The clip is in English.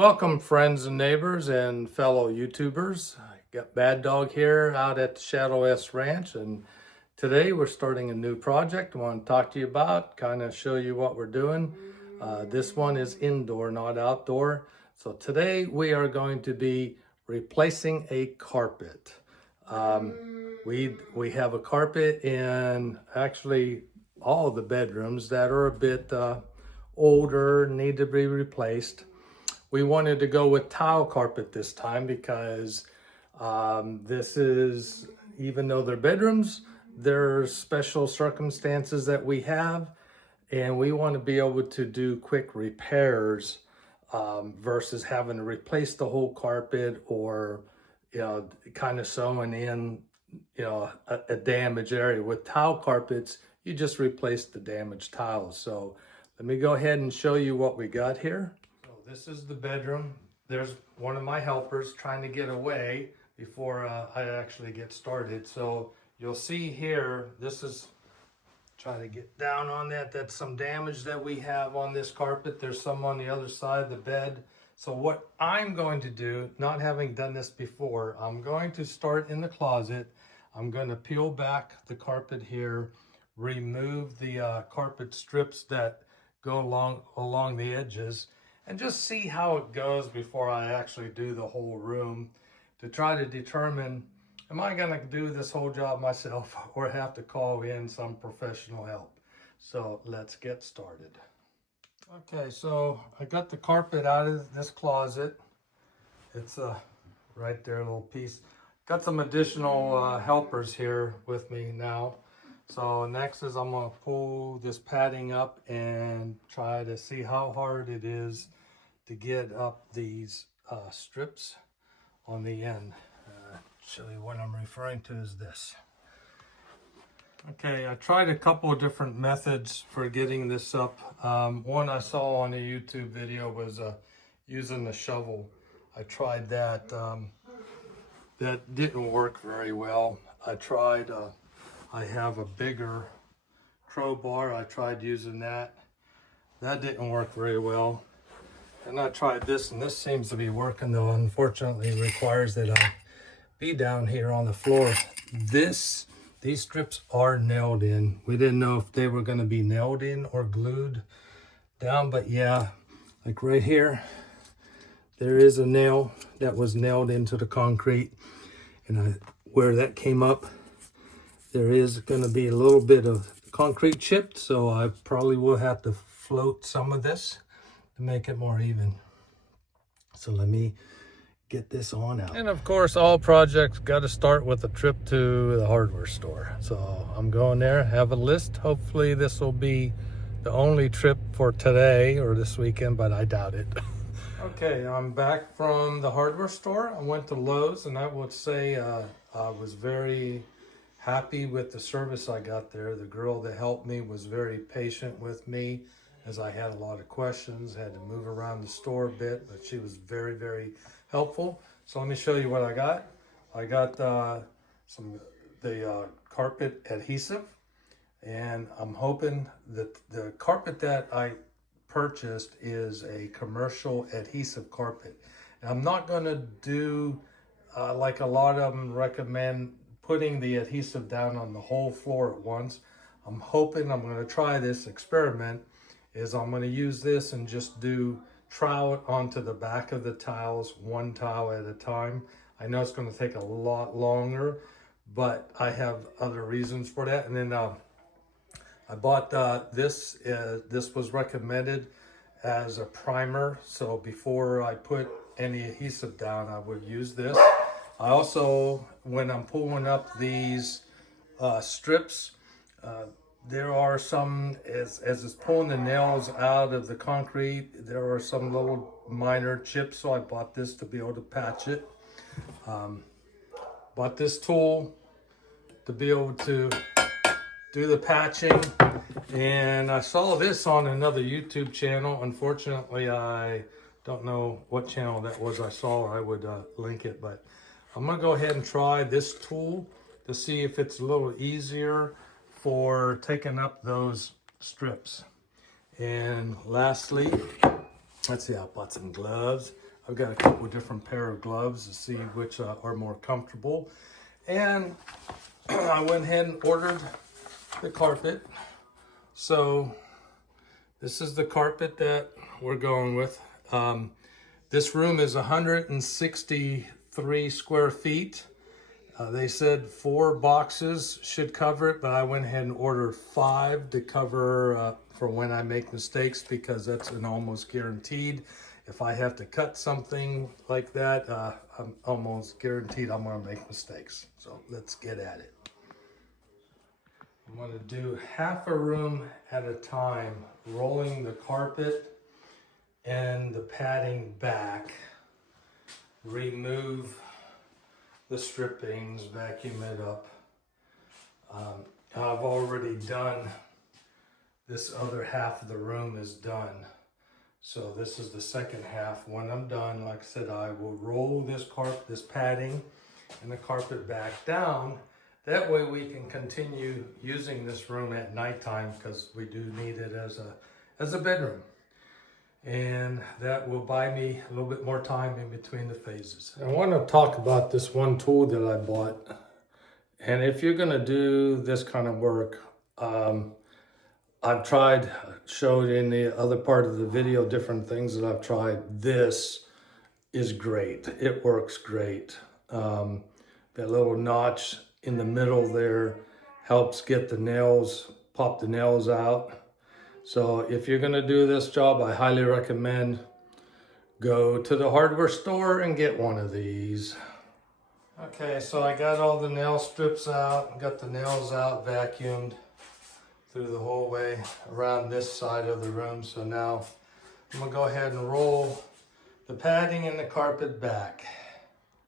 Welcome, friends and neighbors and fellow YouTubers. I got Bad Dog here out at the Shadow S Ranch, and today we're starting a new project I want to talk to you about, kind of show you what we're doing. This one is indoor, not outdoor. So today we are going to be replacing a carpet. We have a carpet in actually all of the bedrooms that are a bit older, need to be replaced. We wanted to go with tile carpet this time because this is, even though they're bedrooms, there's special circumstances that we have, and we want to be able to do quick repairs versus having to replace the whole carpet or, kind of sewing in, a damaged area. With tile carpets, you just replace the damaged tiles. So let me go ahead and show you what we got here. This is the bedroom. There's one of my helpers trying to get away before I actually get started. So you'll see here, this is, try to get down on that. That's some damage that we have on this carpet. There's some on the other side of the bed. So what I'm going to do, not having done this before, I'm going to start in the closet. I'm going to peel back the carpet here, remove the carpet strips that go along the edges, and just see how it goes before I actually do the whole room to try to determine, am I going to do this whole job myself or have to call in some professional help? So let's get started. Okay, so I got the carpet out of this closet. It's right there, a little piece. Got some additional helpers here with me now. So next is I'm going to pull this padding up and try to see how hard it is to get up these strips on the end. Actually, what I'm referring to is this. Okay, I tried a couple of different methods for getting this up. One I saw on a YouTube video was using the shovel. I tried that. That didn't work very well. I tried, I have a bigger crowbar. I tried using that. That didn't work very well. And I tried this, and this seems to be working, though unfortunately it requires that I be down here on the floor. These strips are nailed in. We didn't know if they were going to be nailed in or glued down, but yeah, like right here, there is a nail that was nailed into the concrete, and where that came up, there is going to be a little bit of concrete chipped, so I probably will have to float some of this to make it more even. So let me get this on out. And of course, all projects got to start with a trip to the hardware store. So I'm going there, have a list. Hopefully this will be the only trip for today or this weekend, but I doubt it. Okay, I'm back from the hardware store. I went to Lowe's, and I would say I was very happy with the service I got there. The girl that helped me was very patient with me as I had a lot of questions, had to move around the store a bit, but she was very, very helpful. So let me show you what I got. I got the carpet adhesive, and I'm hoping that the carpet that I purchased is a commercial adhesive carpet. And I'm not going to do like a lot of them recommend putting the adhesive down on the whole floor at once. I'm hoping, I'm going to try this experiment, is I'm going to use this and just trowel it onto the back of the tiles, one tile at a time. I know it's going to take a lot longer, but I have other reasons for that. And then I bought this. This was recommended as a primer, so before I put any adhesive down, I would use this. I also, when I'm pulling up these strips, there are some, as it's pulling the nails out of the concrete, there are some little minor chips, so I bought this to be able to patch it. Bought this tool to be able to do the patching, and I saw this on another YouTube channel. Unfortunately, I don't know what channel that was I saw, or I would link it, but I'm going to go ahead and try this tool to see if it's a little easier for taking up those strips. And lastly, let's see, I bought some gloves. I've got a couple of different pair of gloves to see which are more comfortable. And I went ahead and ordered the carpet. So this is the carpet that we're going with. This room is 163 square feet. They said 4 boxes should cover it, but I went ahead and ordered 5 to cover for when I make mistakes, because that's an almost guaranteed. If I have to cut something like that, I'm almost guaranteed I'm gonna make mistakes. So let's get at it. I'm gonna do half a room at a time, rolling the carpet and the padding back, remove the strippings, vacuum it up. I've already done this other half of the room is done. So this is the second half. When I'm done, like I said, I will roll this padding and the carpet back down. That way we can continue using this room at nighttime, because we do need it as a bedroom. And that will buy me a little bit more time in between the phases. I want to talk about this one tool that I bought. And if you're going to do this kind of work, I've showed in the other part of the video different things that I've tried. This is great. It works great. That little notch in the middle there helps get the nails, pop the nails out. So if you're gonna do this job, I highly recommend go to the hardware store and get one of these. Okay, so I got all the nail strips out, got the nails out, vacuumed through the whole way around this side of the room. So now I'm gonna go ahead and roll the padding and the carpet back.